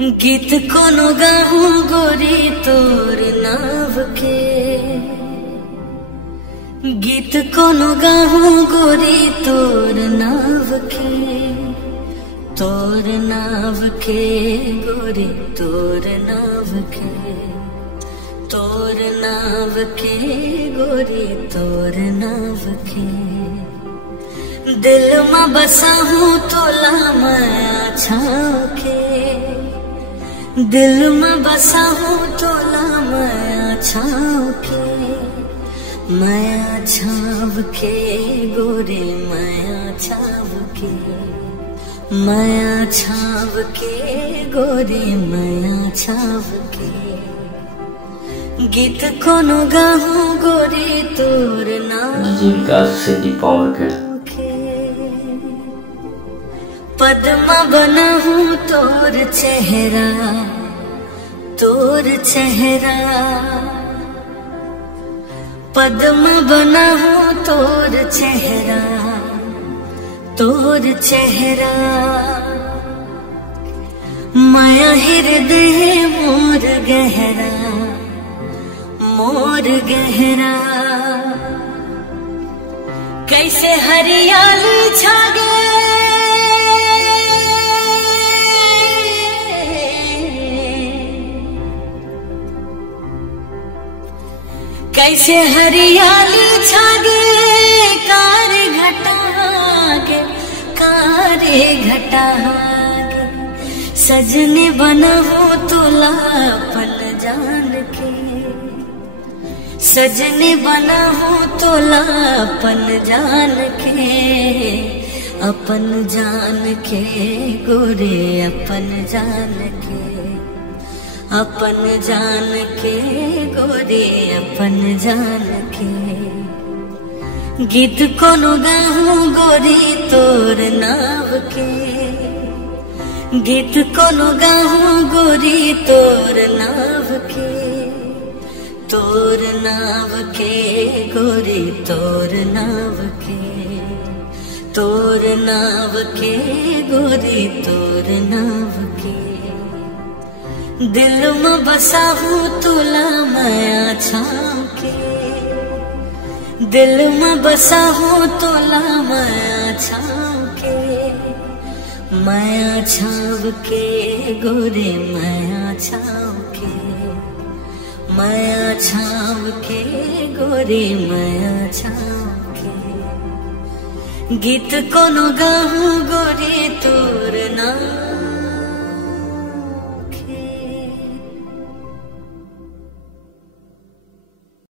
गीत कोनो गाहूं गोरी तोर नाव के, गीत कोनो गाहूं गोरी तोर नाव के, तोर नाव के गोरी तोर नाव के, तोर नाव के गोरी तोर नाव के। दिल में बसा हूँ तोला मैं छाँव के, दिल में बसा हूँ तोला मैं छाँव के, मैं छाँव के गोरे मैं छाँव के, मैं छाँव के गोरे मैं छाँव के। गीत कोनो गाहूं गोरी तोर नाम से दीपावर के पद्मा बना हूँ तोर चेहरा, तोर चेहरा पद्मा बना हूँ तोर चेहरा, तोर चेहरा माया हृदय मोर गहरा, मोर गहरा। कैसे हरियाली छागे कैसे हरियाली छागे कारे घटागे, कारे घटागे। सजने बना हो तोला अपन जान के, सजने बना हो तोला अपन जान के, अपन जान के गोरे अपन जान के, अपन जान के गोरे अपन जान के। गीत कोनो गाहूं गोरी तोर नाव के, गीत कोनो गाहूं गोरी तोर नाव के, तोर नाव के गोरी तोर नाव के, तोर नाव के गोरी तोर नाव के। दिल में बसा हूँ तोला मैं छाँव के, दिल में बसा हूँ तोला मैं छाँव के, मैं छाँव के गोरे मैं छाँव के, मैं छाँव के गोरे मैं छाँव के। गीत कोनो गाहूं गोरी तोर नाम